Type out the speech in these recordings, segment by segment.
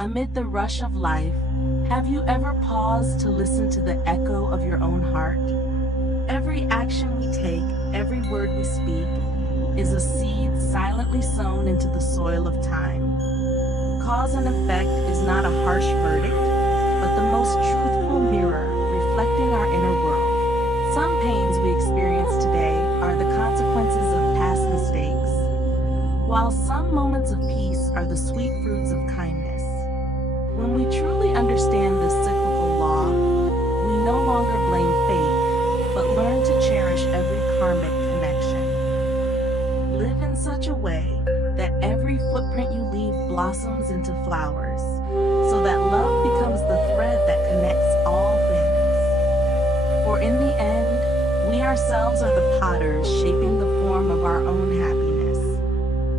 Amid the rush of life, have you ever paused to listen to the echo of your own heart? Every action we take, every word we speak, is a seed silently sown into the soil of time. Cause and effect is not a harsh verdict, but the most truthful mirror reflecting our inner world. Some pains we experience today are the consequences of past mistakes, while some moments of peace are the sweet fruits of kindness. When we truly understand this cyclical law, we no longer blame fate, but learn to cherish every karmic connection. Live in such a way that every footprint you leave blossoms into flowers, so that love becomes the thread that connects all things. For in the end, we ourselves are the potters shaping the form of our own happiness.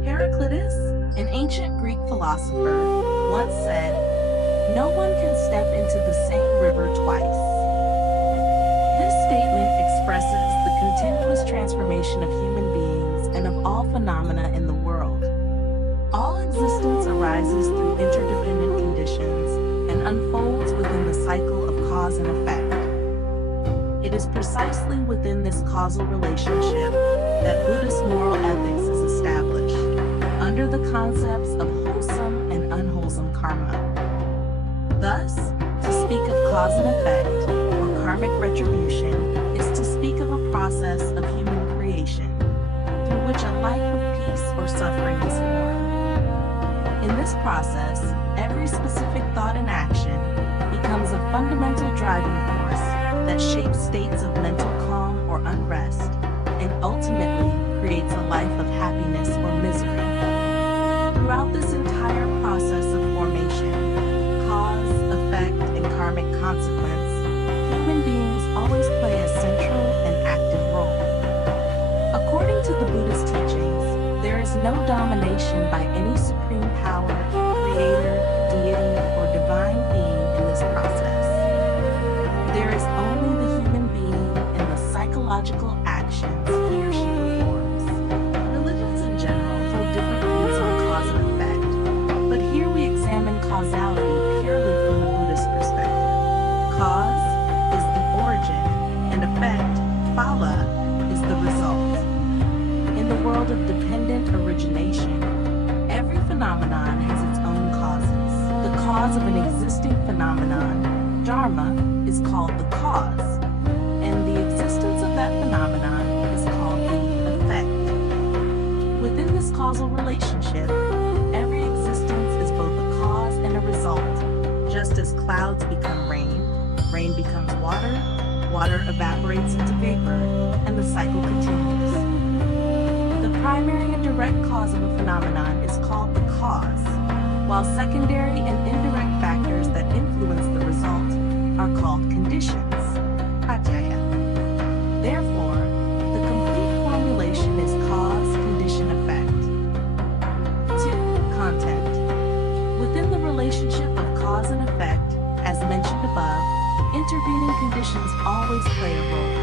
Heraclitus, an ancient Greek philosopher, once said, "No one can step into the same river twice." This statement expresses the continuous transformation of human beings and of all phenomena in the world. All existence arises through interdependent conditions and unfolds within the cycle of cause and effect. It is precisely within this causal relationship that Buddhist moral ethics is established, under the concepts of wholesome and unwholesome karma. Thus, to speak of cause and effect, or karmic retribution, is to speak of a process of human creation, through which a life of peace or suffering is formed. In this process, every specific thought and action becomes a fundamental driving force that shapes states of mental calm or unrest, and ultimately creates a life of happiness or misery. Throughout this entire process of formation, cause, effect, and karmic consequence, human beings always play a central and active role. According to the Buddhist teachings, there is no domination by any supreme power, creator, deity, or divine being in this process. There is only the human being and the psychological actions he or she performs. Religions in general hold different views on cause and effect, but here we examine causality purely from the Buddhist perspective. Cause is the origin, and effect, phala, is the result. In the world of dependent origination, every phenomenon has its own causes. The cause of an existing phenomenon, dharma, is called the cause, and the existence of that phenomenon is called the effect. Within this causal relationship, every existence is both a cause and a result. Just as clouds become rain, rain becomes water, water evaporates into vapor, and the cycle continues. The primary and direct cause of a phenomenon is called the cause, while secondary and indirect factors that influence the result are called conditions, pratyaya. Therefore, the complete formulation is cause, condition, effect. 2. Content. Within the relationship of cause and effect, as mentioned above, intervening conditions always play a role.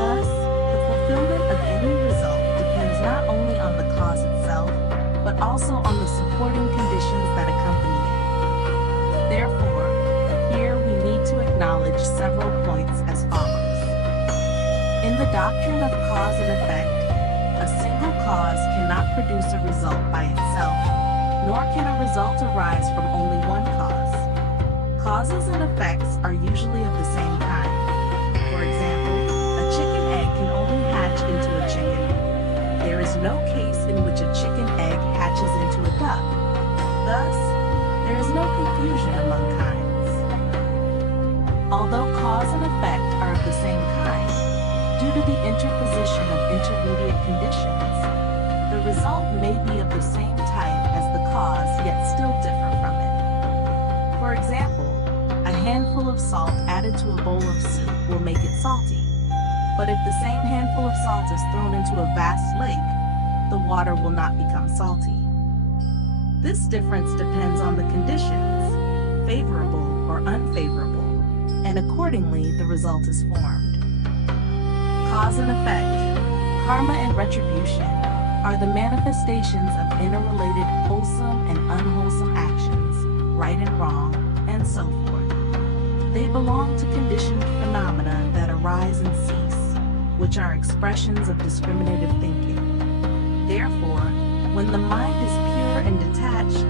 Thus, the fulfillment of any result depends not only on the cause itself, but also on the supporting conditions that accompany it. Therefore, here we need to acknowledge several points as follows. In the doctrine of cause and effect, a single cause cannot produce a result by itself, nor can a result arise from only one cause. Causes and effects are usually of the same kind. For example, a chicken egg can only hatch into a chicken. There is no case in which a chicken egg hatches into a duck. Thus, there is no confusion among kinds. Although cause and effect are of the same kind, due to the interposition of intermediate conditions, the result may be of the same type as the cause, yet still differ from it. For example, a handful of salt added to a bowl of soup will make it salty. But if the same handful of salt is thrown into a vast lake, the water will not become salty. This difference depends on the conditions, favorable or unfavorable, and accordingly the result is formed. Cause and effect, karma and retribution, are the manifestations of interrelated wholesome and unwholesome actions, and wrong, and so forth. They belong to conditioned phenomena that arise and cease, which are expressions of discriminative thinking. Therefore, when the mind is pure and detached,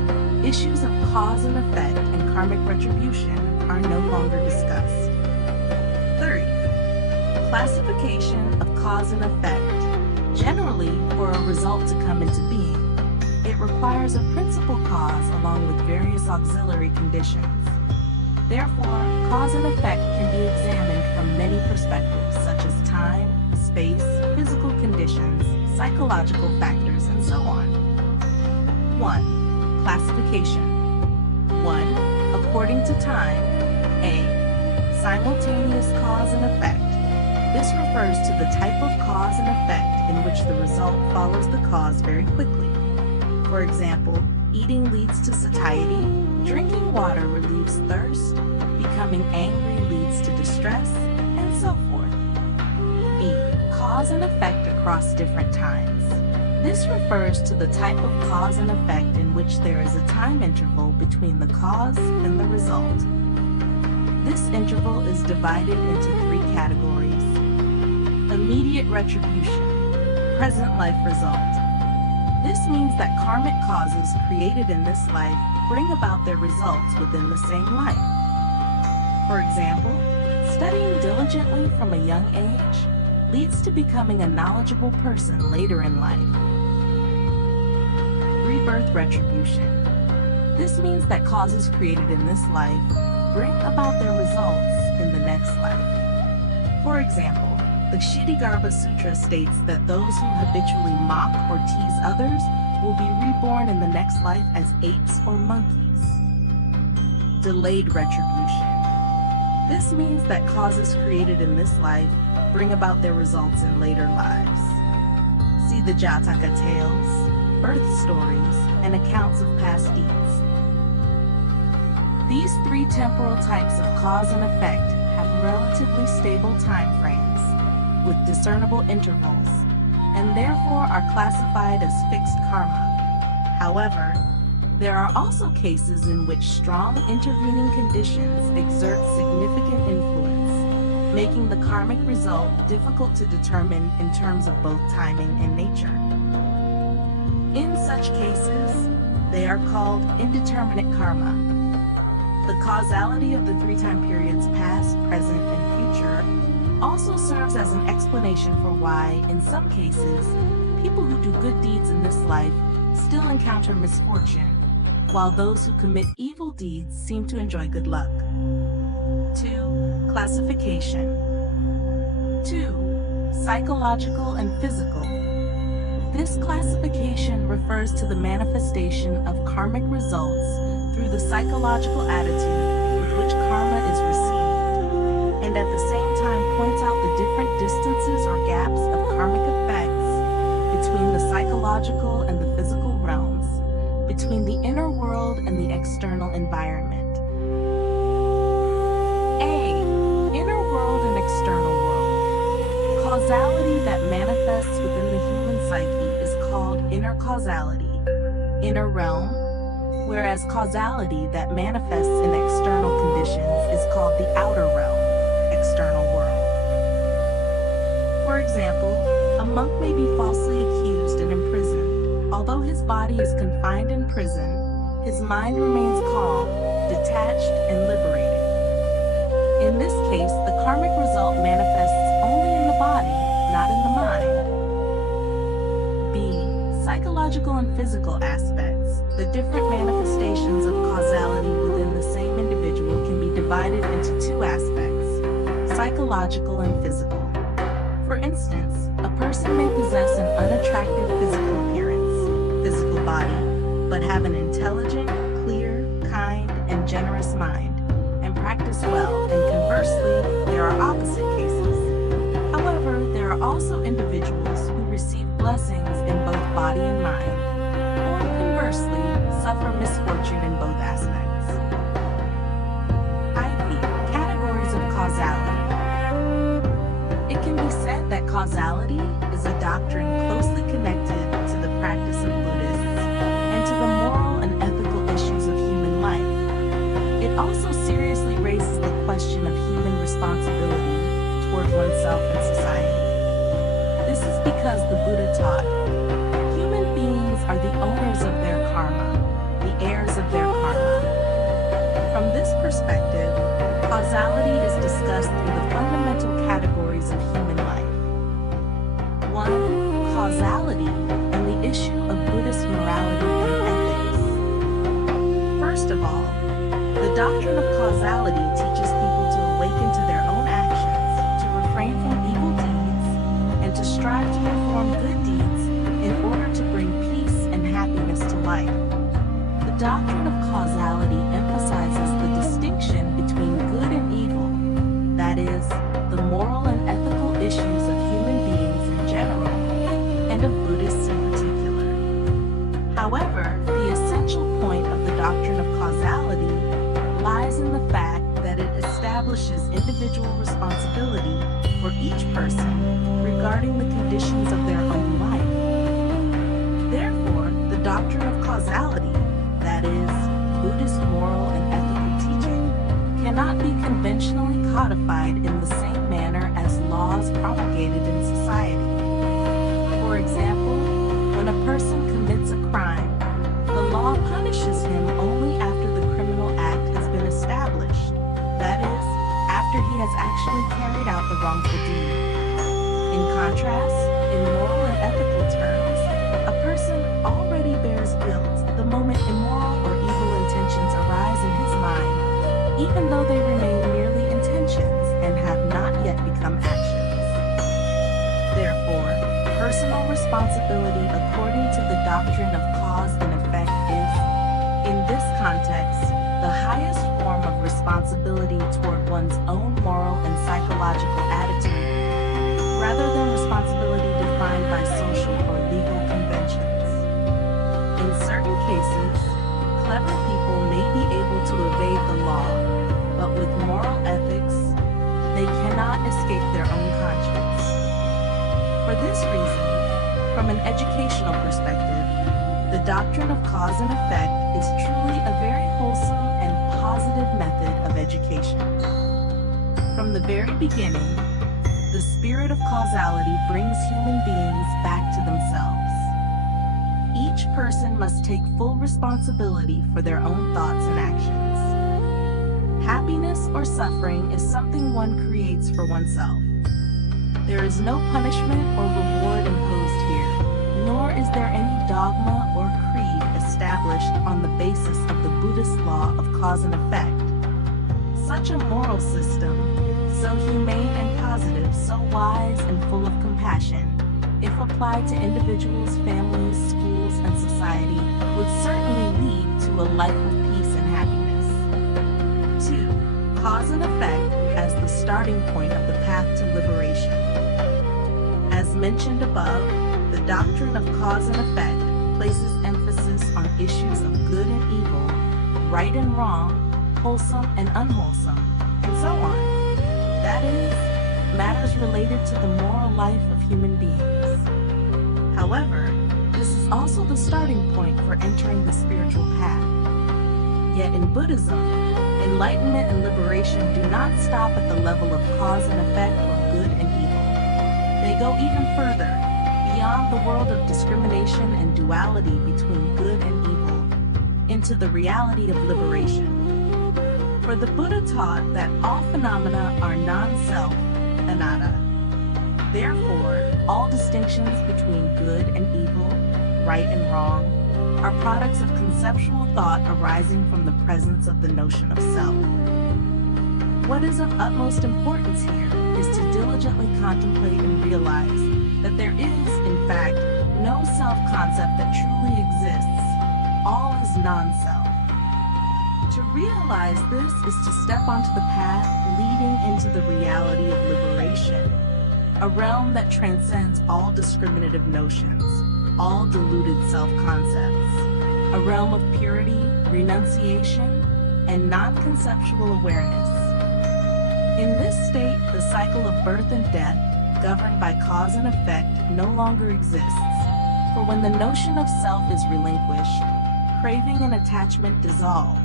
issues of cause and effect and karmic retribution are no longer discussed. 3. Classification of cause and effect. Generally, for a result to come into being, it requires a principal cause along with various auxiliary conditions. Therefore, cause and effect can be examined from many perspectives such as time, space, physical conditions, psychological factors, and so on. 1. Classification. 1. According to time. A. Simultaneous cause and effect. This refers to the type of cause and effect in which the result follows the cause very quickly. For example, eating leads to satiety, drinking water relieves thirst, becoming angry leads to distress, and so forth. B. Cause and effect across different times. This refers to the type of cause and effect in which there is a time interval between the cause and the result. This interval is divided into 3 categories. Immediate retribution, present life result. This means that karmic causes created in this life bring about their results within the same life. For example, studying diligently from a young age leads to becoming a knowledgeable person later in life. Rebirth retribution. This means that causes created in this life bring about their results in the next life. For example, the Kshitigarbha Sutra states that those who habitually mock or tease others will be reborn in the next life as apes or monkeys. Delayed retribution. This means that causes created in this life bring about their results in later lives. See the Jataka tales, birth stories, and accounts of past deeds. These 3 temporal types of cause and effect have relatively stable time frames with discernible intervals, and therefore are classified as fixed karma. However, there are also cases in which strong intervening conditions exert significant influence, making the karmic result difficult to determine in terms of both timing and nature. In such cases, they are called indeterminate karma. The causality of the 3 time periods past, present, and future also serves as an explanation for why, in some cases, people who do good deeds in this life still encounter misfortune, while those who commit evil deeds seem to enjoy good luck. 2. Classification. 2. Psychological and physical. This classification refers to the manifestation of karmic results through the psychological attitude with which karma is received, and at the same time points out the different distances or gaps of karmic effects between the psychological and the physical realms, between the inner world and the external environment. A. Inner world and external world. Causality that manifests within the human psyche is called inner causality, inner realm, whereas causality that manifests in external conditions is called the outer realm, external world. For example, a monk may be falsely accused and imprisoned. Although his body is confined in prison, his mind remains calm, detached, and liberated. In this case, the karmic result manifests only in the body, not in the mind. B. Psychological and physical aspects. The different manifestations of causality within the same individual can be divided into 2 aspects: psychological and physical. For instance, a person may possess an unattractive physical appearance, physical body, but have an intelligent, clear, kind, and generous mind, and practice well, and conversely, there are opposite cases. However, there are also individuals who receive blessings in both body and mind, or conversely, suffer misfortune in both aspects. IV. Categories of causality. It can be said that causality is a doctrine closely connected to the practice of Buddhists and to the moral and ethical issues of human life. oneself and society. This is because the Buddha taught, human beings are the owners of their karma, the heirs of their karma. From this perspective, causality is discussed through the fundamental categories of human life. 1. Causality and the issue of Buddhist morality and ethics. First of all, the doctrine of causality teaches people to awaken to their own actions, to refrain from evil deeds, and to strive to perform good deeds in order to bring peace and happiness to life. The doctrine of causality emphasizes the distinction between good and evil, that is, the moral and ethical issues of human beings in general, and of Buddhists in particular. However, the essential point of the doctrine of causality lies in the fact that it establishes individual responsibility for each person regarding the conditions of their own life. Therefore, the doctrine of causality, that is, Buddhist moral and ethical teaching, cannot be conventionally codified in the same manner as laws promulgated in society. For example, when a person commits a crime, the law punishes him only after the criminal act has been established, that is, after he has actually carried out the wrongful deed. In contrast, in moral and ethical terms, a person already bears guilt the moment immoral or evil intentions arise in his mind, even though they remain merely intentions and have not yet become actions. Therefore, personal responsibility according to the doctrine of cause and effect is, in this context, the highest form of responsibility toward one's own moral and psychological attitude, rather than responsibility defined by social or legal conventions. In certain cases, clever people may be able to evade the law, but with moral ethics, they cannot escape their own conscience. For this reason, from an educational perspective, the doctrine of cause and effect is truly a very wholesome and positive method of education. From the very beginning, the spirit of causality brings human beings back to themselves. Each person must take full responsibility for their own thoughts and actions. Happiness or suffering is something one creates for oneself. There is no punishment or reward imposed here, nor is there any dogma or creed established on the basis of the Buddhist law of cause and effect. Such a moral system, so humane and positive, so wise and full of compassion, if applied to individuals, families, schools, and society, would certainly lead to a life of peace and happiness. 2. Cause and effect as the starting point of the path to liberation. As mentioned above, the doctrine of cause and effect places emphasis on issues of good and evil, right and wrong, wholesome and unwholesome, and so on. That is, matters related to the moral life of human beings. However, this is also the starting point for entering the spiritual path. Yet in Buddhism, enlightenment and liberation do not stop at the level of cause and effect or good and evil. They go even further, beyond the world of discrimination and duality between good and evil, into the reality of liberation. For the Buddha taught that all phenomena are non-self, anatta. Therefore, all distinctions between good and evil, right and wrong, are products of conceptual thought arising from the presence of the notion of self. What is of utmost importance here is to diligently contemplate and realize that there is, in fact, no self-concept that truly exists. All is non-self. To realize this is to step onto the path leading into the reality of liberation, a realm that transcends all discriminative notions, all deluded self-concepts, a realm of purity, renunciation, and non-conceptual awareness. In this state, the cycle of birth and death, governed by cause and effect, no longer exists, for when the notion of self is relinquished, craving and attachment dissolve.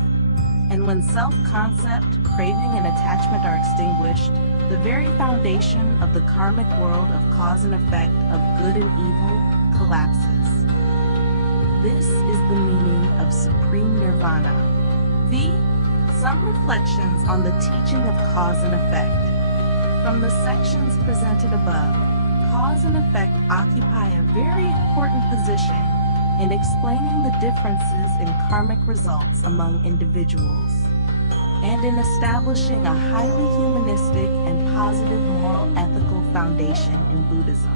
And when self-concept, craving, and attachment are extinguished, the very foundation of the karmic world of cause and effect of good and evil collapses. This is the meaning of supreme nirvana. Some reflections on the teaching of cause and effect. From the sections presented above, cause and effect occupy a very important position in explaining the differences in karmic results among individuals, and in establishing a highly humanistic and positive moral ethical foundation in Buddhism.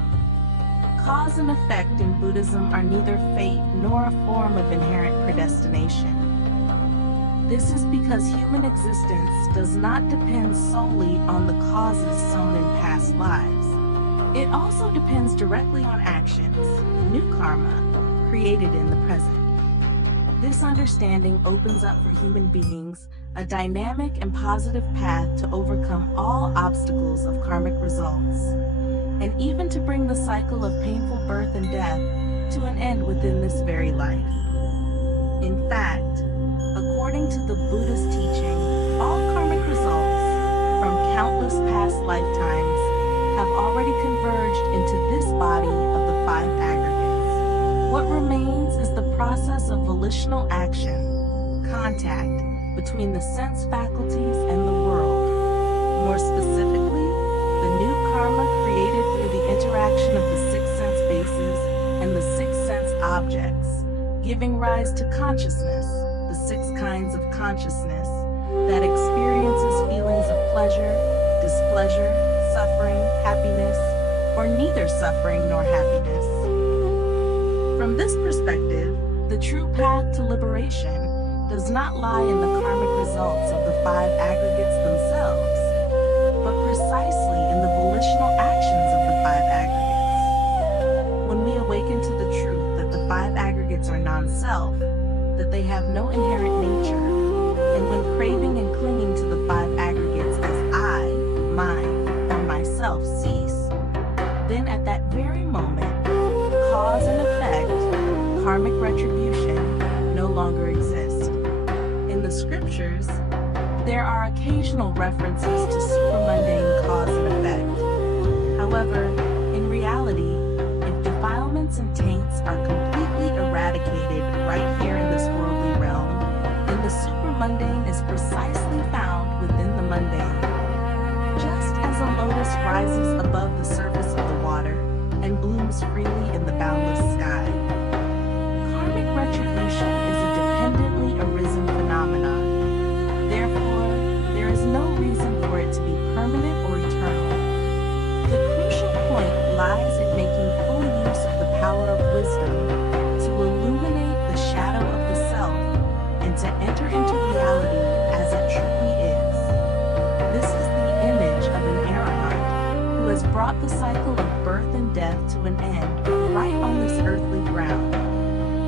Cause and effect in Buddhism are neither fate nor a form of inherent predestination. This is because human existence does not depend solely on the causes sown in past lives. It also depends directly on actions, new karma, created in the present. This understanding opens up for human beings a dynamic and positive path to overcome all obstacles of karmic results, and even to bring the cycle of painful birth and death to an end within this very life. In fact, according to the Buddhist teaching, all karmic results from countless past lifetimes have already converged into this body of the five aggregates. What remains is the process of volitional action, contact between the sense faculties and the world. More specifically, the new karma created through the interaction of the six sense bases and the six sense objects, giving rise to consciousness, the six kinds of consciousness that experiences feelings of pleasure, displeasure, suffering, happiness, or neither suffering nor happiness. From this perspective, the true path to liberation does not lie in the karmic results of the five aggregates themselves, but precisely in the volitional actions of the five aggregates. When we awaken to the truth that the five aggregates are non-self, that they have no inherent nature, and when craving and clinging to the five aggregates as I, mine, or myself cease, then at that very moment, cause and effect, karmic retribution, no longer exist. In the scriptures, there are occasional references to supramundane cause and effect. However, in reality, if defilements and taints are completely eradicated right here in this worldly realm, then the supramundane is precisely found within the mundane. Just as a lotus rises above the surface of the water and blooms freely in the boundless sky, karmic retribution is a dependently arisen phenomenon. Therefore, there is no reason for it to be permanent or eternal. The crucial point lies in making full use of the power of wisdom to illuminate the shadow of the self and to enter into reality as it truly is. This is the image of an arahant who has brought the cycle of birth and death to an end right on this earthly ground.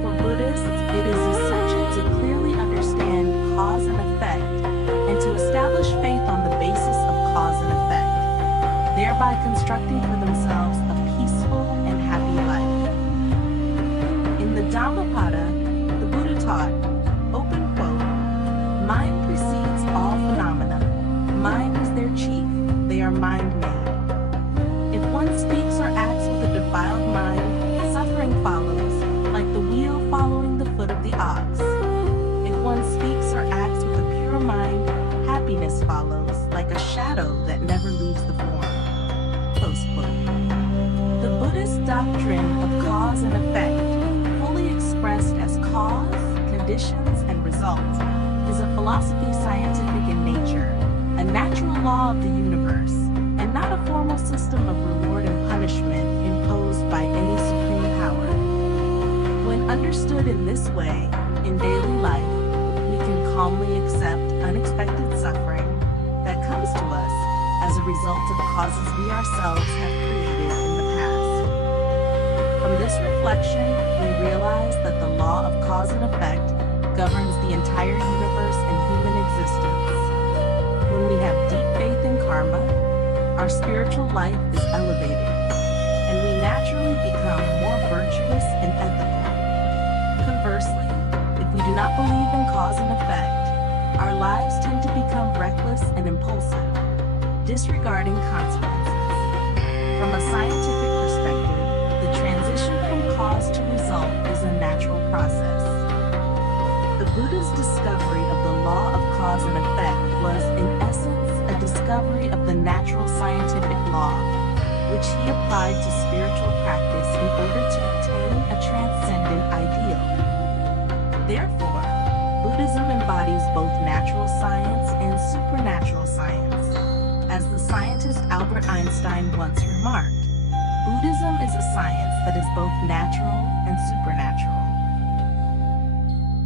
For Buddhists, it is essential to clearly understand cause and effect and to establish faith on the basis of cause and effect, thereby constructing for themselves a peaceful and happy life. In the Dhammapada, the Buddha taught, open quote, mind precedes all phenomena. Mind is their chief. They are mind-made. If one speaks or acts with a defiled mind, suffering follows, like the wheel following the foot of the ox. If one speaks or acts with a pure mind, happiness follows, like a shadow that never leaves the form. Close quote. The Buddhist doctrine of cause and effect, fully expressed as cause, conditions, and results, is a philosophy scientific in nature, a natural law of the universe, and not a formal system of reward and punishment imposed by any supreme power. When understood in this way, in daily life, we can calmly accept unexpected suffering that comes to us as a result of causes we ourselves have created in the past. From this reflection, we realize that the law of cause and effect governs the entire universe and human existence. When we have deep faith in karma, our spiritual life is elevated, and we naturally become more virtuous and ethical. Conversely, if we do not believe in cause and effect, our lives tend to become reckless and impulsive, disregarding consequences. From a scientific perspective, the transition from cause to result is a natural process. The Buddha's discovery of the law of cause and effect was, in essence, a discovery of the natural scientific law, which he applied to spiritual practice in order to attain a transcendent ideal. Therefore, Buddhism embodies both natural science and supernatural science. As the scientist Albert Einstein once remarked, Buddhism is a science that is both natural and supernatural.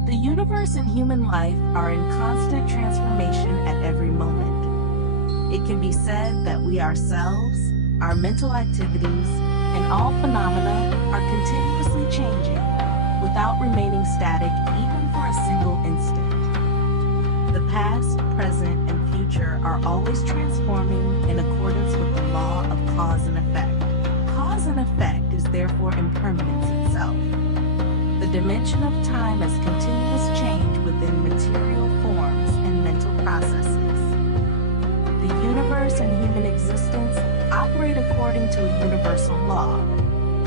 The universe and human life are in constant transformation at every moment. It can be said that we ourselves, our mental activities, and all phenomena are continuously changing without remaining static even for a single instant. The past, present, and future are always transforming in accordance with the law of cause and effect. Cause and effect is therefore impermanence itself. The dimension of time is continuous change within material forms and mental processes. The universe and human existence operate according to a universal law,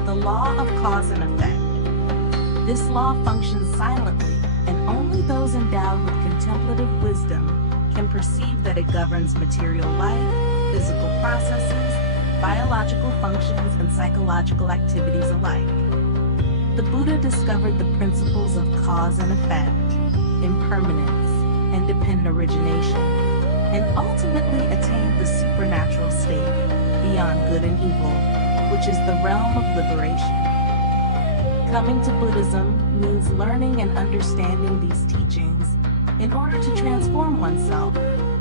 the law of cause and effect. This law functions silently, and only those endowed with contemplative wisdom can perceive that it governs material life, physical processes, biological functions, and psychological activities alike. The Buddha discovered the principles of cause and effect, impermanence, and dependent origination, and ultimately attained the supernatural state, beyond good and evil, which is the realm of liberation. Coming to Buddhism means learning and understanding these teachings in order to transform oneself,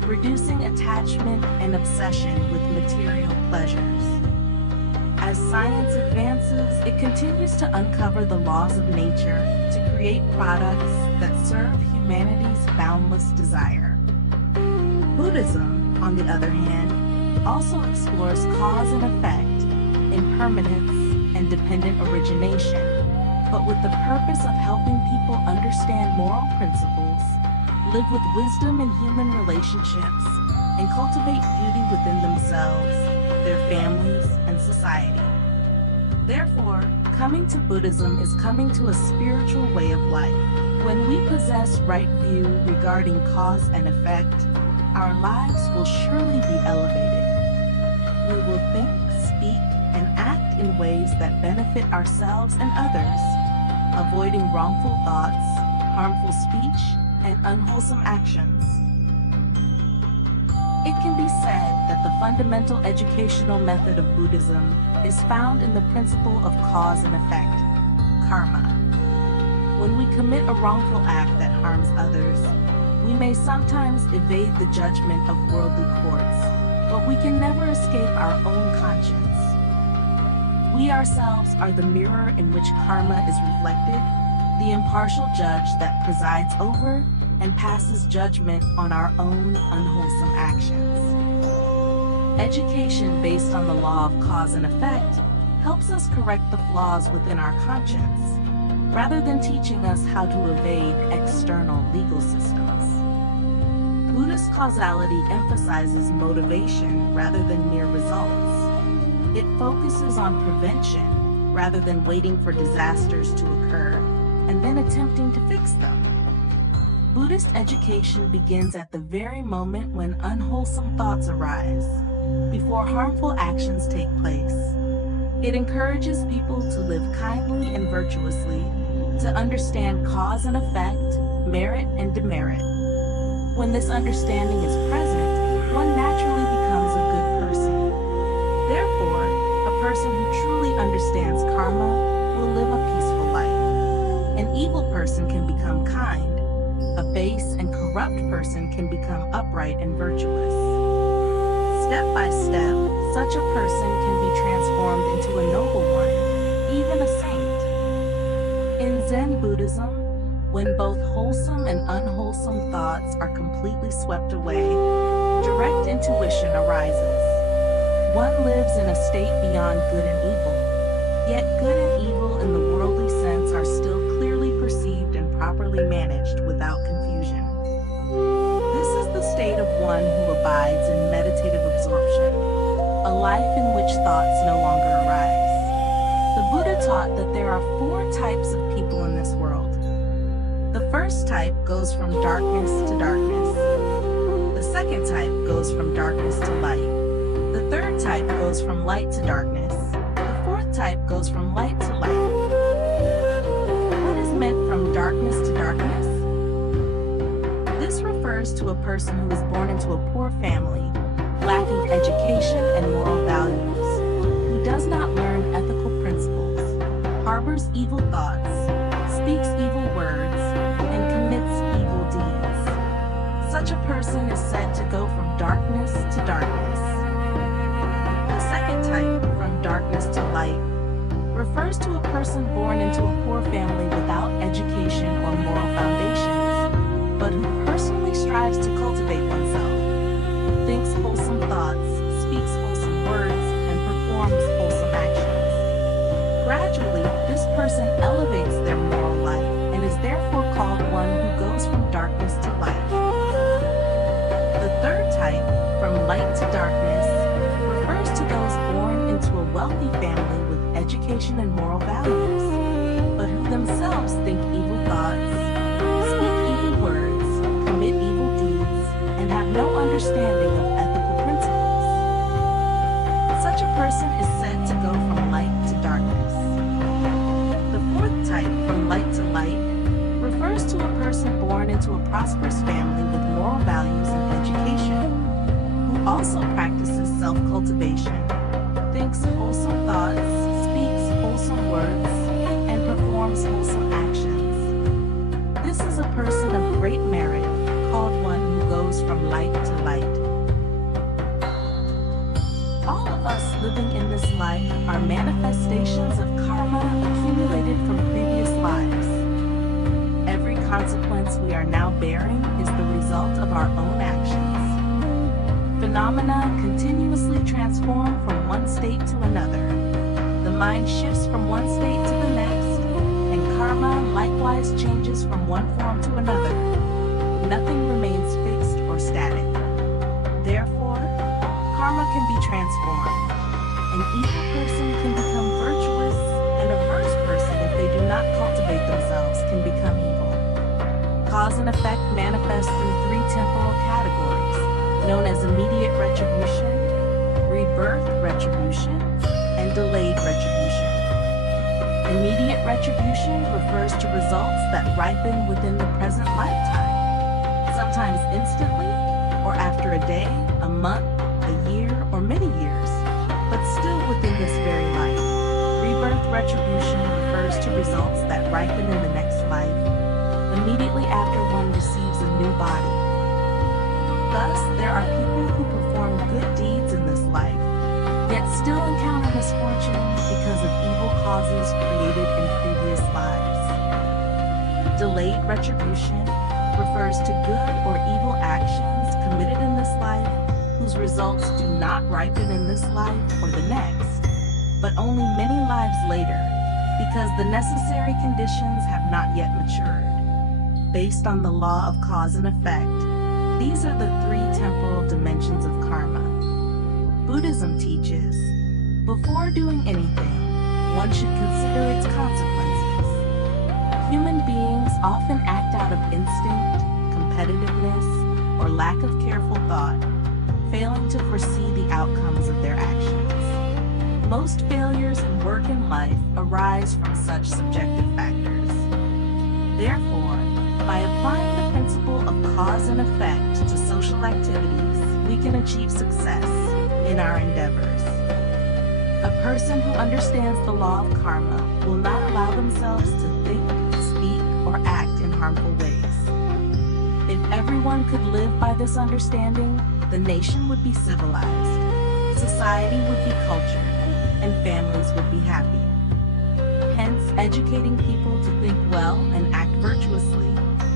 reducing attachment and obsession with material pleasures. As science advances, it continues to uncover the laws of nature to create products that serve humanity's boundless desire. Buddhism, on the other hand, also explores cause and effect, impermanence, and dependent origination, but with the purpose of helping people understand moral principles, live with wisdom in human relationships, and cultivate beauty within themselves, their families, and society. Therefore, coming to Buddhism is coming to a spiritual way of life. When we possess right view regarding cause and effect, our lives will surely be elevated. We will think, speak, and act in ways that benefit ourselves and others, avoiding wrongful thoughts, harmful speech, and unwholesome actions. It can be said that the fundamental educational method of Buddhism is found in the principle of cause and effect, karma. When we commit a wrongful act that harms others, we may sometimes evade the judgment of worldly courts, but we can never escape our own conscience. We ourselves are the mirror in which karma is reflected, the impartial judge that presides over and passes judgment on our own unwholesome actions. Education based on the law of cause and effect helps us correct the flaws within our conscience, rather than teaching us how to evade external legal systems. Buddhist causality emphasizes motivation rather than mere results. It focuses on prevention rather than waiting for disasters to occur and then attempting to fix them. Buddhist education begins at the very moment when unwholesome thoughts arise, before harmful actions take place. It encourages people to live kindly and virtuously, to understand cause and effect, merit and demerit. When this understanding is present, one naturally becomes a good person. Therefore, a person who truly understands karma will live a peaceful life. An evil person can become kind. A base and corrupt person can become upright and virtuous. Step by step, such a person can be transformed into a noble one, even a saint. In Zen Buddhism, when both wholesome and unwholesome thoughts are completely swept away, direct intuition arises. One lives in a state beyond good and evil, yet good and evil in the worldly sense are still clearly perceived and properly managed without confusion. This is the state of one who abides in meditative absorption, a life in which thoughts no longer arise. The Buddha taught that there are 4 types of people in this world. The first type goes from darkness to darkness. The second type goes from darkness to light. The third type goes from light to darkness. The fourth type goes from light to light. What is meant from darkness to darkness? This refers to a person who is born into a poor family, lacking education and moral values, who does not learn ethical principles, harbors evil thoughts, speaks evil words, and commits evil deeds. Such a person is said to go from darkness to darkness. The second type, from darkness to light, refers to a person born into a poor family without education or moral foundations, but who personally strives to cultivate oneself, thinks wholesome thoughts, speaks wholesome words, and performs wholesome actions. Gradually, this person elevates their moral life and is therefore called one who goes from darkness to light. The third type, from light to darkness, refers to those born into a wealthy family with education and moral values, but who themselves think evil thoughts, speak evil words, commit evil deeds, and have no understanding of ethical principles. Such a person is said to go from light to darkness. The fourth type, from light to light, refers to a person born into a prosperous family with moral values and education, who also practices self-cultivation, thinks wholesome thoughts, speaks wholesome words, and performs wholesome actions. This is a person of great merit, called one who goes from light to light. All of us living in this life are manifestations of karma accumulated from previous lives. Every consequence we are now bearing is the result of our own actions. Phenomena continuously transform from one state to another. The mind shifts from one state to the next, and karma likewise changes from one form to another. Nothing remains fixed or static. Therefore, karma can be transformed. An evil person can become virtuous, and a virtuous person, if they do not cultivate themselves, can become evil. Cause and effect manifest through 3 temporal categories, known as immediate retribution, rebirth retribution, and delayed retribution. Immediate retribution refers to results that ripen within the present lifetime, sometimes instantly, or after a day, a month, a year, or many years, but still within this very life. Rebirth retribution refers to results that ripen in the next life, immediately after one receives a new body. Thus, there are people who perform good deeds in this life, yet still encounter misfortune because of evil causes created in previous lives. Delayed retribution refers to good or evil actions committed in this life whose results do not ripen in this life or the next, but only many lives later, because the necessary conditions have not yet matured. Based on the law of cause and effect, these are the 3 temporal dimensions of karma. Buddhism teaches, before doing anything, one should consider its consequences. Human beings often act out of instinct, competitiveness, or lack of careful thought, failing to foresee the outcomes of their actions. Most failures in work and life arise from such subjective factors. Therefore, by applying the principle of cause and effect to social activities, we can achieve success in our endeavors. A person who understands the law of karma will not allow themselves to think, speak, or act in harmful ways. If everyone could live by this understanding, the nation would be civilized, society would be cultured, and families would be happy. Hence, educating people to think well and act virtuously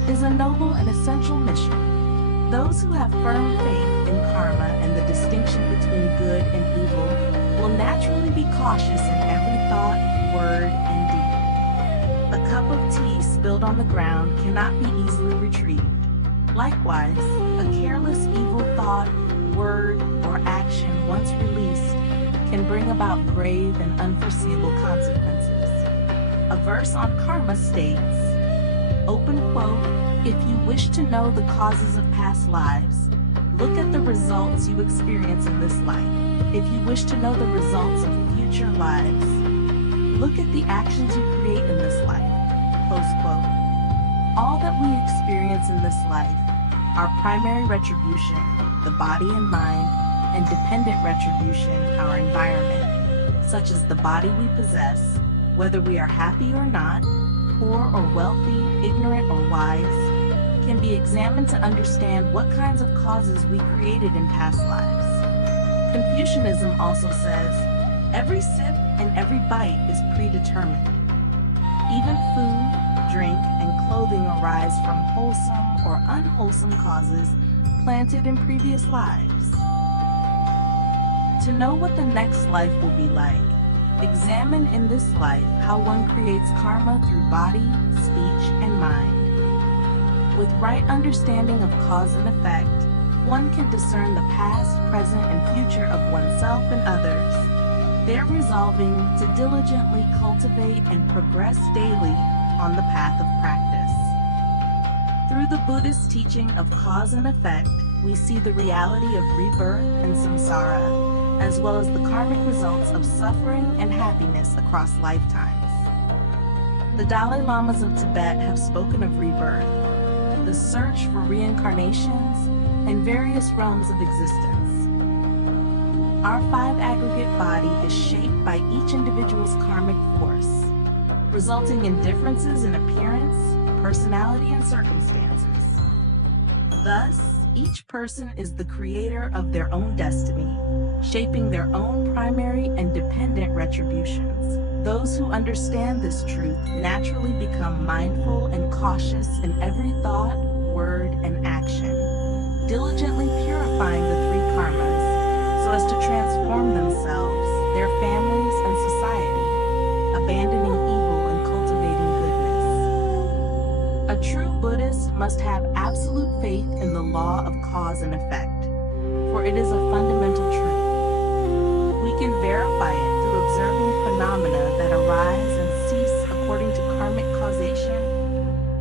is a noble and essential mission. Those who have firm faith in karma and the distinction between good and evil will naturally be cautious in every thought, word, and deed. A cup of tea spilled on the ground cannot be easily retrieved. Likewise, a careless evil thought thought, word, or action once released can bring about grave and unforeseeable consequences. A verse on karma states, open quote, "If you wish to know the causes of past lives, look at the results you experience in this life. If you wish to know the results of future lives, look at the actions you create in this life." Close quote. All that we experience in this life, our primary retribution, the body and mind, and dependent retribution, our environment, such as the body we possess, whether we are happy or not, poor or wealthy, ignorant or wise, can be examined to understand what kinds of causes we created in past lives. Confucianism also says, every sip and every bite is predetermined. Even food, drink, and clothing arise from wholesome or unwholesome causes planted in previous lives. To know what the next life will be like, examine in this life how one creates karma through body, speech, and mind. With right understanding of cause and effect, one can discern the past, present, and future of oneself and others, there resolving to diligently cultivate and progress daily on the path of practice. Through the Buddhist teaching of cause and effect, we see the reality of rebirth and samsara, as well as the karmic results of suffering and happiness across lifetimes. The Dalai Lamas of Tibet have spoken of rebirth, the search for reincarnations, and various realms of existence. Our five aggregate body is shaped by each individual's karmic force, resulting in differences in appearance, personality, and circumstances. Thus, each person is the creator of their own destiny, shaping their own primary and dependent retributions. Those who understand this truth naturally become mindful and cautious in every thought, word, and action, diligently purifying the three karmas so as to transform themselves, their families, and society, abandoning evil and cultivating goodness. A true Buddhist must have absolute faith in the law of cause and effect, for it is a fundamental truth. We can verify it through observing phenomena that arise and cease according to karmic causation,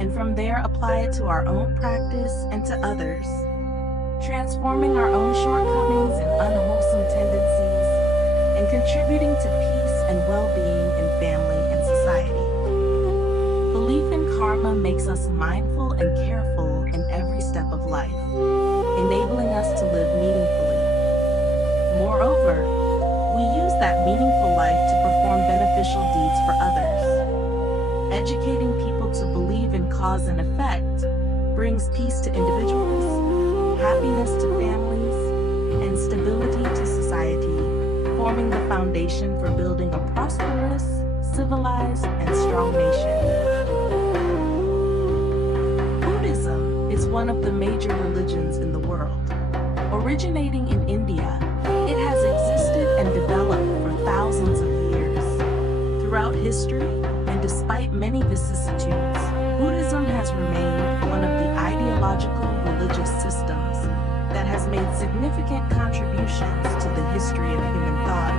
and from there apply it to our own practice and to others, transforming our own shortcomings and unwholesome tendencies, and contributing to peace and well-being in family and society. Belief in karma makes us mindful and careful in every step of life, enabling us to live meaningfully. Moreover, we use that meaningful life to perform beneficial deeds for others. Educating people to believe in cause and effect brings peace to individuals, happiness to families, and stability to society, forming the foundation for building a prosperous, civilized, and strong nation. Buddhism is one of the major religions in the world. Originating in India, it has existed and developed for thousands of years. Throughout history, and despite many vicissitudes, Buddhism has remained one of the ideological religious systems that has made significant contributions to the history of human thought,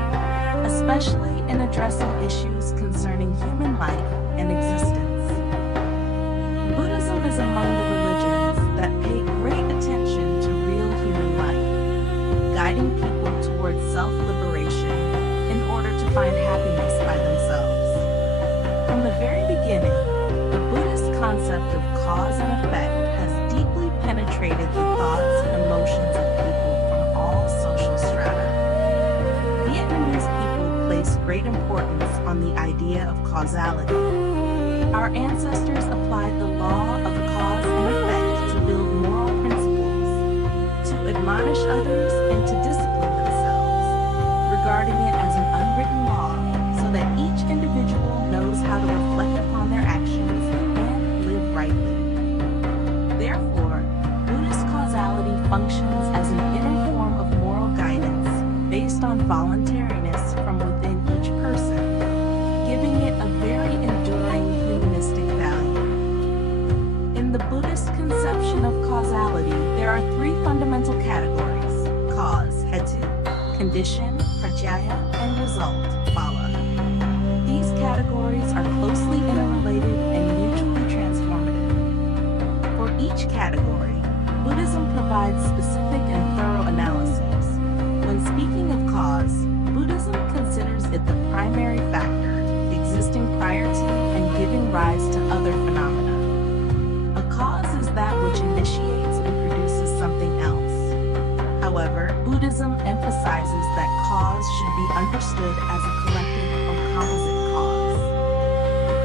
especially in addressing issues concerning human life and existence. Buddhism is among the religions that pay great attention to real human life, guiding people towards self-liberation in order to find happiness by themselves. From the very beginning, the Buddhist concept of cause and effect has deeply penetrated the thoughts and emotions of people from all social strata. Vietnamese people place great importance on the idea of causality. Our ancestors applied the law of cause and effect to build moral principles, to admonish others, and to discipline themselves, regarding it as an unwritten law so that each individual knows how to reflect upon their actions and live rightly. Therefore, Buddhist causality functions as an inner form of moral guidance based on voluntariness from within each person, giving it a very enduring humanistic value. In the Buddhist conception of causality, there are three fundamental categories: condition, pratyaya, and result, phala. These categories are closely interrelated and mutually transformative. For each category, Buddhism provides specific and thorough analyses. When speaking of cause, Buddhism considers it the primary factor, existing prior to and giving rise to other phenomena. A cause is that which initiates and produces something else. However, Buddhism emphasizes that cause should be understood as a collective or composite cause.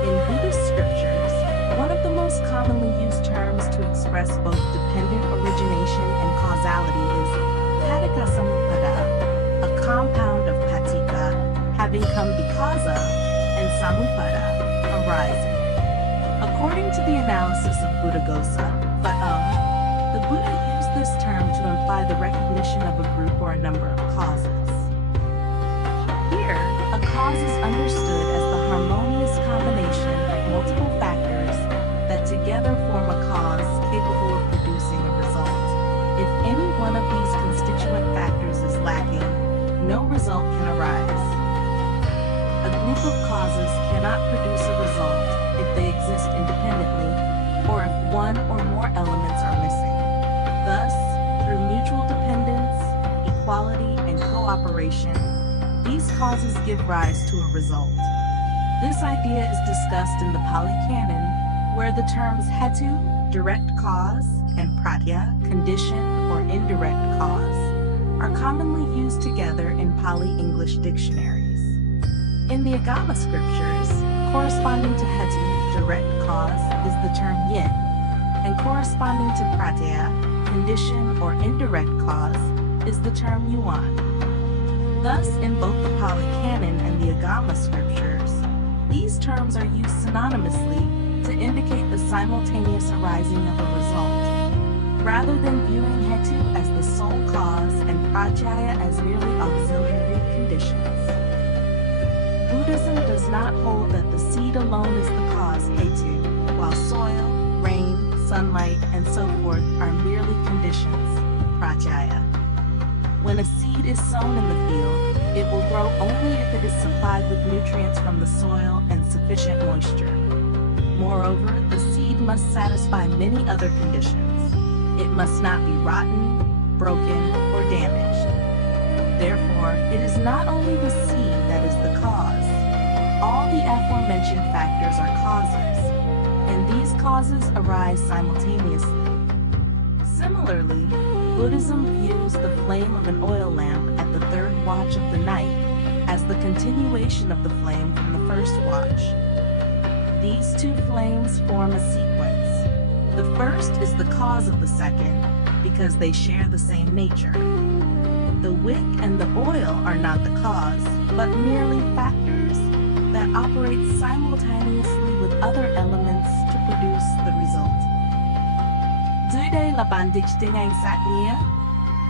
In Buddhist scriptures, one of the most commonly used terms to express both dependent origination and causality is paticca samuppada, a compound of paticca, having come because of, and samuppada, arising. According to the analysis of Buddhaghosa, the Buddha used this term to imply the recognition of a group or a number of causes. Here, a cause is understood as the harmonious combination of multiple factors that together form a cause capable of producing a result. If any one of these constituent factors is lacking, no result can arise. A group of causes cannot produce a result if they exist independently, or if one or more elements are missing. Thus, through mutual dependence, equality, and cooperation, these causes give rise to a result. This idea is discussed in the Pali Canon, where the terms hetu, direct cause, and pratya, condition or indirect cause, are commonly used together in Pali English dictionaries. In the Agama scriptures, corresponding to hetu, direct cause, is the term yin, and corresponding to pratya, condition or indirect cause, is the term yuan. Thus, in both the Pali Canon and the Agama scriptures, these terms are used synonymously to indicate the simultaneous arising of a result, rather than viewing hetu as the sole cause and pratyaya as merely auxiliary conditions. Buddhism does not hold that the seed alone is the cause hetu, while soil, rain, sunlight, and so forth are merely conditions, pratyaya. When a seed is sown in the field, it will grow only if it is supplied with nutrients from the soil and sufficient moisture. Moreover, the seed must satisfy many other conditions. It must not be rotten, broken, or damaged. Therefore, it is not only the seed that is the cause. All the aforementioned factors are causes, and these causes arise simultaneously. Similarly, Buddhism views the flame of an oil lamp at the third watch of the night as the continuation of the flame from the first watch. These two flames form a sequence. The first is the cause of the second because they share the same nature. The wick and the oil are not the cause, but merely factors that operate simultaneously with other elements to produce the result. Dưới là bản dịch tiếng Anh sát nghĩa,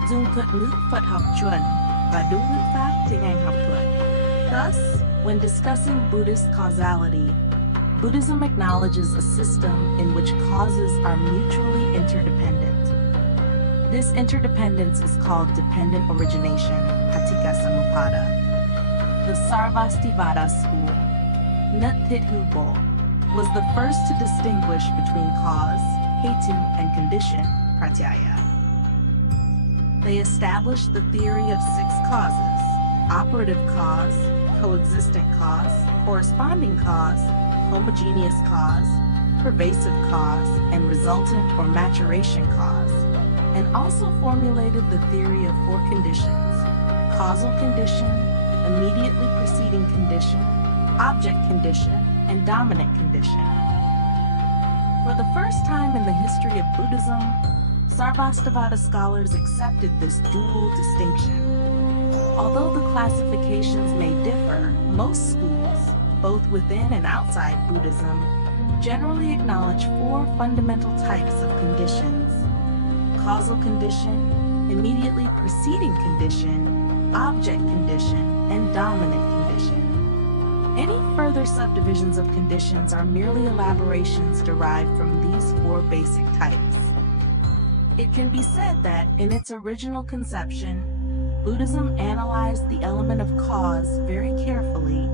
dùng thuật ngữ Phật học chuẩn và đúng ngữ pháp tiếng Anh học thuật. Thus, when discussing Buddhist causality, Buddhism acknowledges a system in which causes are mutually interdependent. This interdependence is called dependent origination, paticca samuppada. The Sarvastivada school, Nuthit Bo, was the first to distinguish between cause, hetu, and condition, pratyaya. They established the theory of 6 causes: operative cause, coexistent cause, corresponding cause, homogeneous cause, pervasive cause, and resultant or maturation cause, and also formulated the theory of 4 conditions: causal condition, immediately preceding condition, object condition, and dominant condition. For the first time in the history of Buddhism, Sarvastivada scholars accepted this dual distinction. Although the classifications may differ, most schools, both within and outside Buddhism, generally acknowledge 4 fundamental types of conditions: causal condition, immediately preceding condition, object condition, and dominant condition. Any further subdivisions of conditions are merely elaborations derived from these 4 basic types. It can be said that, in its original conception, Buddhism analyzed the element of cause very carefully,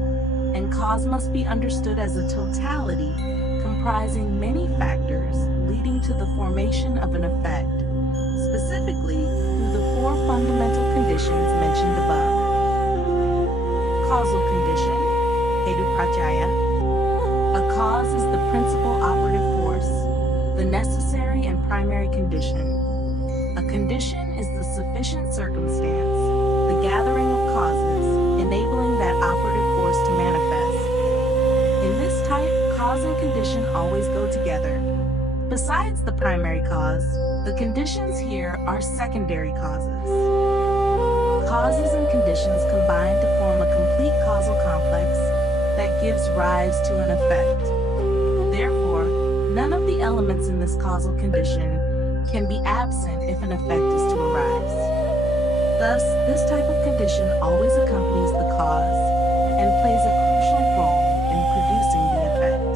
and cause must be understood as a totality comprising many factors leading to the formation of an effect, specifically through the four fundamental conditions mentioned above. Causal condition, hetu pratyaya. A cause is the principal operative force, the necessary and primary condition. A condition is the sufficient circumstance, the gathering of causes, enabling that operative force to manifest. In this type, cause and condition always go together. Besides the primary cause, the conditions here are secondary causes. Causes and conditions combine to form a complete causal complex that gives rise to an effect. Therefore, none of the elements in this causal condition can be absent if an effect is to arise. Thus, this type of condition always accompanies the cause and plays a crucial role in producing the effect.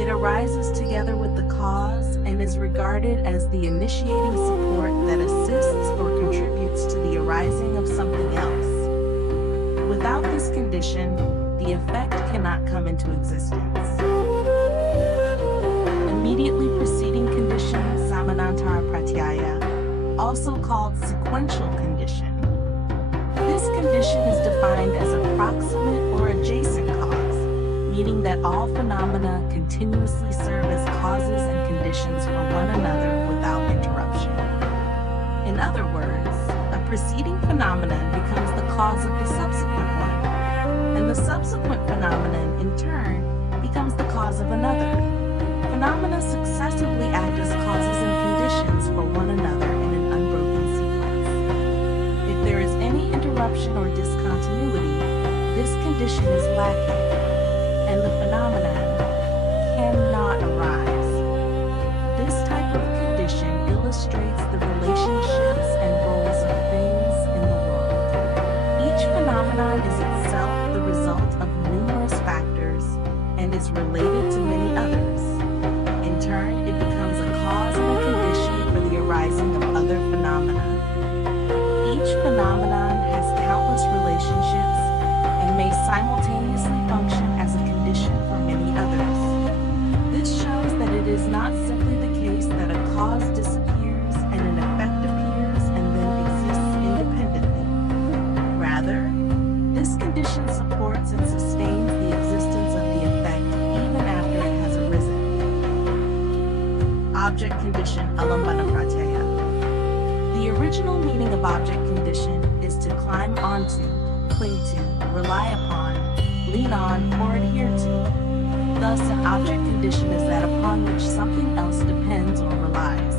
It arises together with the cause and is regarded as the initiating support that assists or contributes to the arising of something else. Without this condition, the effect cannot come into existence. Immediately preceding condition, samanantara pratyaya, also called sequential condition. This condition is defined as a proximate or adjacent cause, meaning that all phenomena continuously serve as causes and conditions for one another without interruption. In other words, a preceding phenomenon becomes the cause of the subsequent one, and the subsequent phenomenon, in turn, becomes the cause of another. Phenomena successively act as causes and conditions for one another in an unbroken sequence. If there is any interruption or discontinuity, this condition is lacking, and the phenomenon cannot arise. This type of condition illustrates the relationships and roles of things in the world. Each phenomenon is itself the result of numerous factors and is related to many others. In turn, it becomes a cause and a condition for the arising of other phenomena. Each phenomenon has countless relationships and may simultaneously function as a condition for many others. This shows that it is not simply the case that a cause disappears and an effect appears and then exists independently. Rather, this condition supports and sustains the existence of the effect even after it has arisen. Object condition, alambana pratyaya. The original meaning of object condition is to climb onto, cling to, rely upon, lean on, or adhere to. Thus, an object condition is that upon which something else depends or relies.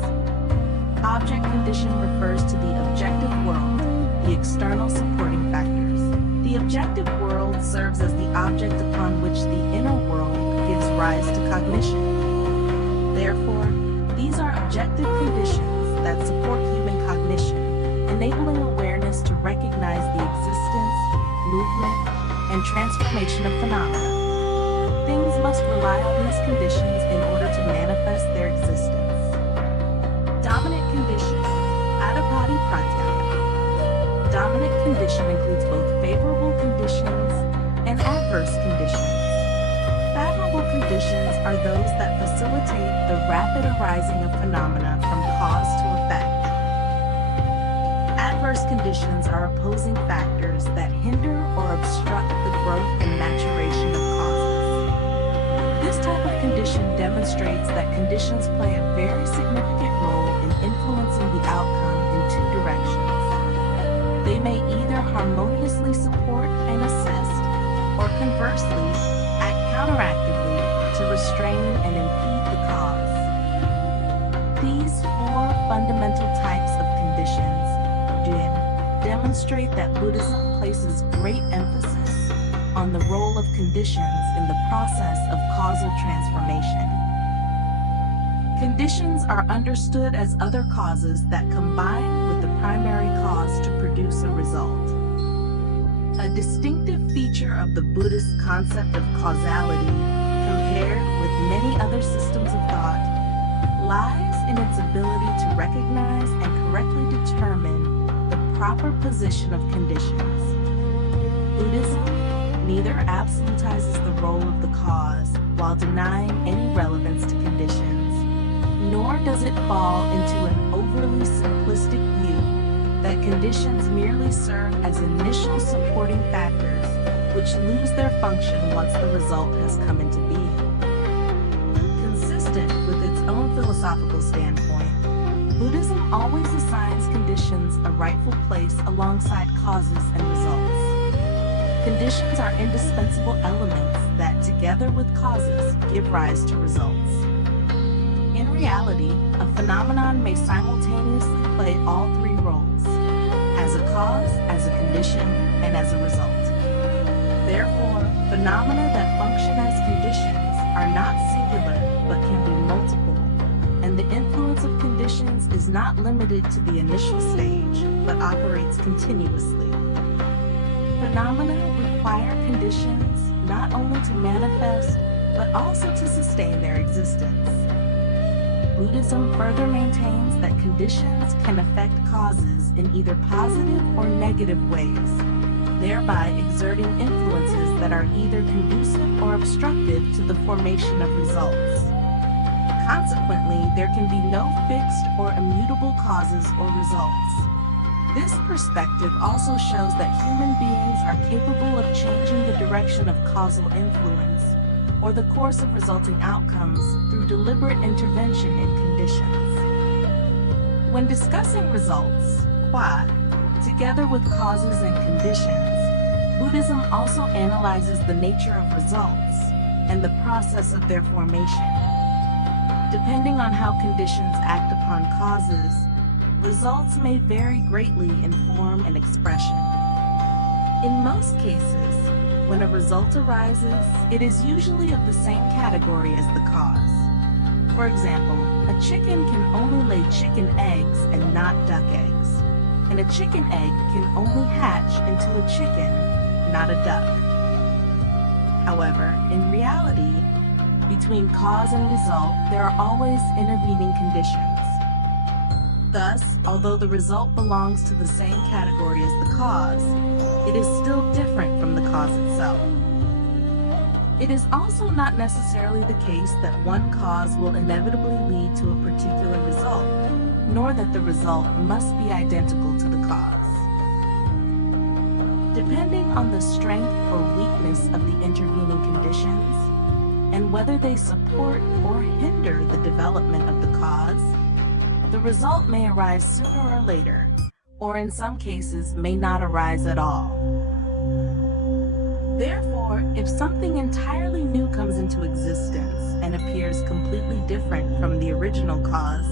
Object condition refers to the objective world, the external supporting factors. The objective world serves as the object upon which the inner world gives rise to cognition. Therefore, these are objective conditions that support human cognition, enabling awareness to recognize the existence, movement, and transformation of phenomena. Things must rely on these conditions in order to manifest their existence. Dominant condition, adipati pratyaya. Dominant condition includes both favorable conditions and adverse conditions. Favorable conditions are those that facilitate the rapid arising of phenomena from cause to effect. Adverse conditions are opposing factors that hinder or obstruct the growth and maturation of causes. This type of condition demonstrates that conditions play a very significant role in influencing the outcome in two directions. They may either harmoniously support and assist, or conversely, act counteractively to restrain and impede the cause. These four fundamental types of conditions demonstrate that Buddhism places great emphasis on the role of conditions in the process of causal transformation. Conditions are understood as other causes that combine with the primary cause to produce a result. A distinctive feature of the Buddhist concept of causality, compared with many other systems of thought, lies in its ability to recognize and correctly determine the proper position of conditions. Buddhism neither absolutizes the role of the cause while denying any relevance to conditions, nor does it fall into an overly simplistic view that conditions merely serve as initial supporting factors which lose their function once the result has come into being. Consistent with its own philosophical standpoint, Buddhism always assigns conditions a rightful place alongside causes and results. Conditions are indispensable elements that, together with causes, give rise to results. In reality, a phenomenon may simultaneously play all three roles: as a cause, as a condition, and as a result. Therefore, phenomena that function as conditions are not singular but can be multiple, and the influence of conditions is not limited to the initial stage but operates continuously. Phenomena require conditions not only to manifest but also to sustain their existence. Buddhism further maintains that conditions can affect causes in either positive or negative ways, thereby exerting influences that are either conducive or obstructive to the formation of results. Consequently, there can be no fixed or immutable causes or results. This perspective also shows that human beings are capable of changing the direction of causal influence or the course of resulting outcomes through deliberate intervention in conditions. When discussing results, qua, together with causes and conditions, Buddhism also analyzes the nature of results and the process of their formation. Depending on how conditions act upon causes, results may vary greatly in form and expression. In most cases, when a result arises, it is usually of the same category as the cause. For example, a chicken can only lay chicken eggs and not duck eggs, and a chicken egg can only hatch into a chicken, not a duck. However, in reality, between cause and result, there are always intervening conditions. Thus, although the result belongs to the same category as the cause, it is still different from the cause itself. It is also not necessarily the case that one cause will inevitably lead to a particular result, nor that the result must be identical to the cause. Depending on the strength or weakness of the intervening conditions, and whether they support or hinder the development of the cause, the result may arise sooner or later, or in some cases may not arise at all. Therefore, if something entirely new comes into existence and appears completely different from the original cause,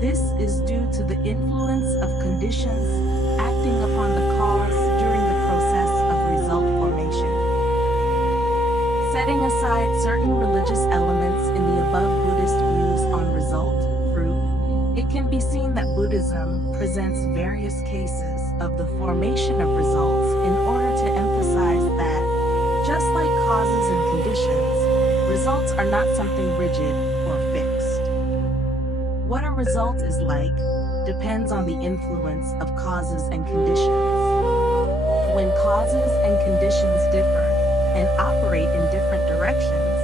this is due to the influence of conditions acting upon the cause during the process of result formation. Setting aside certain religious elements in the above Buddhist views on result, it can be seen that Buddhism presents various cases of the formation of results in order to emphasize that, just like causes and conditions, results are not something rigid or fixed. What a result is like depends on the influence of causes and conditions. When causes and conditions differ and operate in different directions,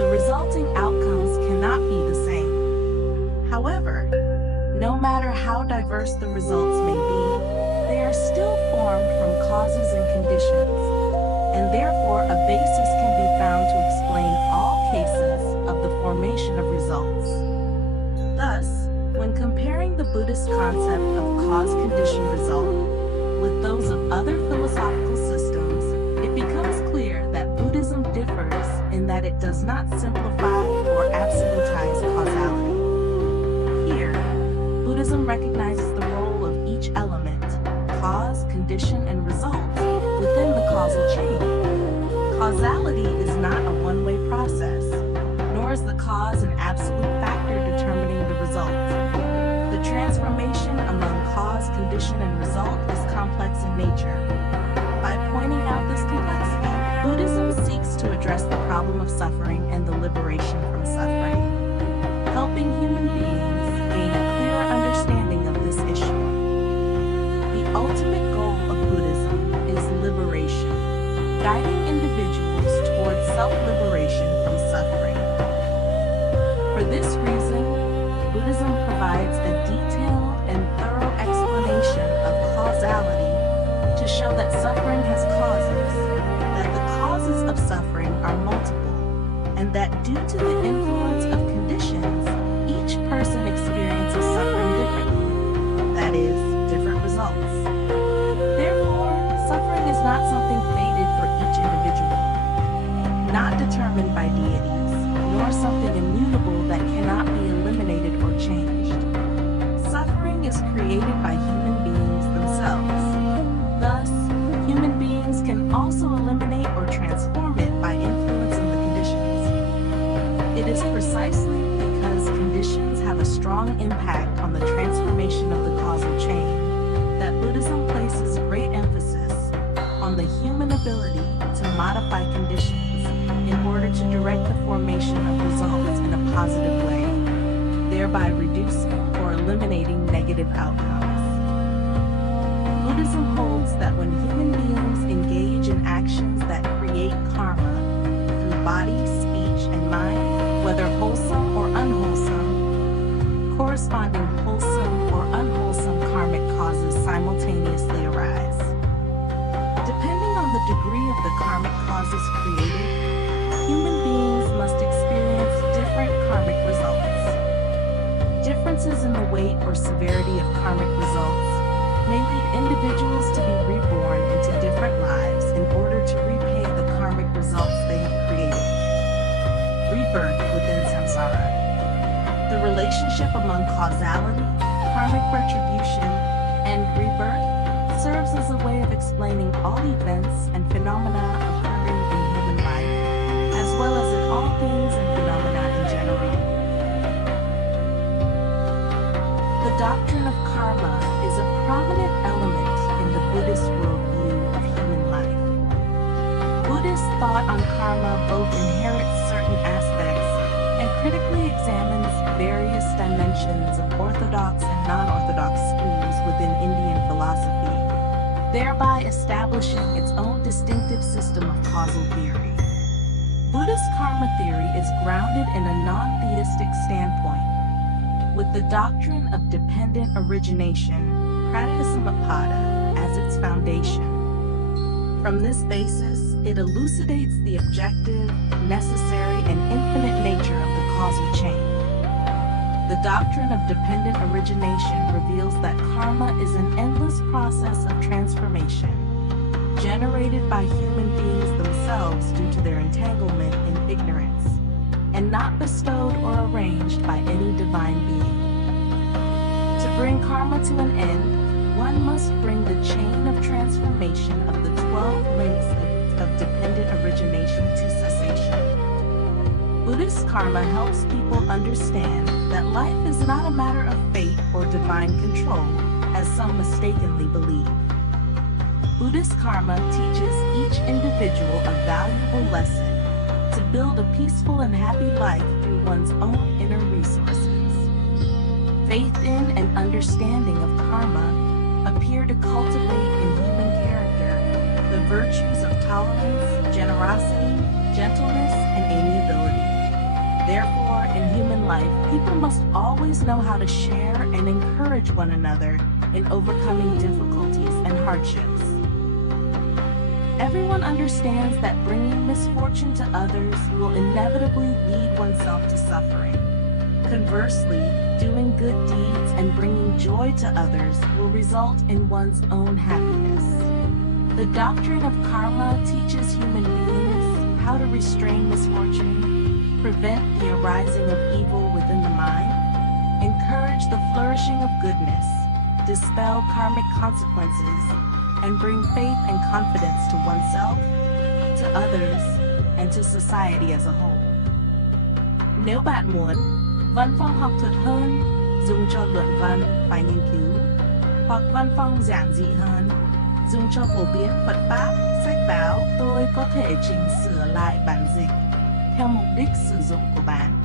the resulting outcomes cannot be the same. However, no matter how diverse the results may be, they are still formed from causes and conditions, and therefore a basis can be found to explain all cases of the formation of results. Thus, when comparing the Buddhist concept of cause-condition-result with those of other philosophical systems, it becomes clear that Buddhism differs in that it does not simplify or absolutize causality. Buddhism recognizes the role of each element, cause, condition, and result, within the causal chain. Causality is not a one-way process, nor is the cause an absolute factor determining the result. The transformation among cause, condition, and result is complex in nature. By pointing out this complexity, Buddhism seeks to address the problem of suffering and the liberation from suffering, helping human beings gain a clearer understanding of this issue. The ultimate that suffering has causes, that the causes of suffering are multiple, and that due to the influence of conditions, each person experiences suffering differently, that is, different results. Therefore, suffering is not something fated for each individual, not determined by deities, nor something immutable that cannot be eliminated or changed. Suffering is created by human beings themselves. Thus, human beings can also eliminate or transform it by influencing the conditions. It is precisely because conditions have a strong impact on the transformation of the causal chain that Buddhism places great emphasis on the human ability to modify conditions in order to direct the formation of results in a positive way, thereby reducing or eliminating negative outcomes. Buddhism holds that when human beings engage in actions that create karma through body, speech, and mind, whether wholesome or unwholesome, corresponding wholesome or unwholesome karmic causes simultaneously arise. Depending on the degree of the karmic causes created, human beings must experience different karmic results. Differences in the weight or severity of karmic results may lead individuals to be reborn into different lives in order to repay the karmic results they have created. Rebirth within samsara. The relationship among causality, karmic retribution, and rebirth serves as a way of explaining all events and phenomena occurring in human life, as well as in all things and phenomena in general. The doctrine of karma is a prominent element in the Buddhist worldview of human life. Buddhist thought on karma both inherits certain aspects and critically examines various dimensions of orthodox and non-orthodox schools within Indian philosophy, thereby establishing its own distinctive system of causal theory. Buddhist karma theory is grounded in a non-theistic standpoint, with the doctrine of dependent origination, Pratityasamutpada, as its foundation. From this basis, it elucidates the objective, necessary, and infinite nature of the causal chain. The doctrine of dependent origination reveals that karma is an endless process of transformation, generated by human beings themselves due to their entanglement in ignorance, and not bestowed or arranged by any divine being. To bring karma to an end, one must bring the chain of transformation of the 12 links of dependent origination to cessation. Buddhist karma helps people understand that life is not a matter of fate or divine control, as some mistakenly believe. Buddhist karma teaches each individual a valuable lesson to build a peaceful and happy life through one's own inner resources. Faith in and understanding of karma appear to cultivate in human character the virtues of tolerance, generosity, gentleness, and amiability. Therefore, in human life, people must always know how to share and encourage one another in overcoming difficulties and hardships. Everyone understands that bringing misfortune to others will inevitably lead oneself to suffering. Conversely, doing good deeds and bringing joy to others will result in one's own happiness. The doctrine of karma teaches human beings how to restrain misfortune, prevent the arising of evil within the mind, encourage the flourishing of goodness, dispel karmic consequences, and bring faith and confidence to oneself, to others, and to society as a whole. Nếu bạn muốn, văn phong học thuật hơn, dùng cho luận văn và nghiên cứu, hoặc văn phong giản dị hơn, dùng cho phổ biến Phật Pháp, sách báo, tôi có thể chỉnh sửa lại bản dịch theo mục đích sử dụng của bạn.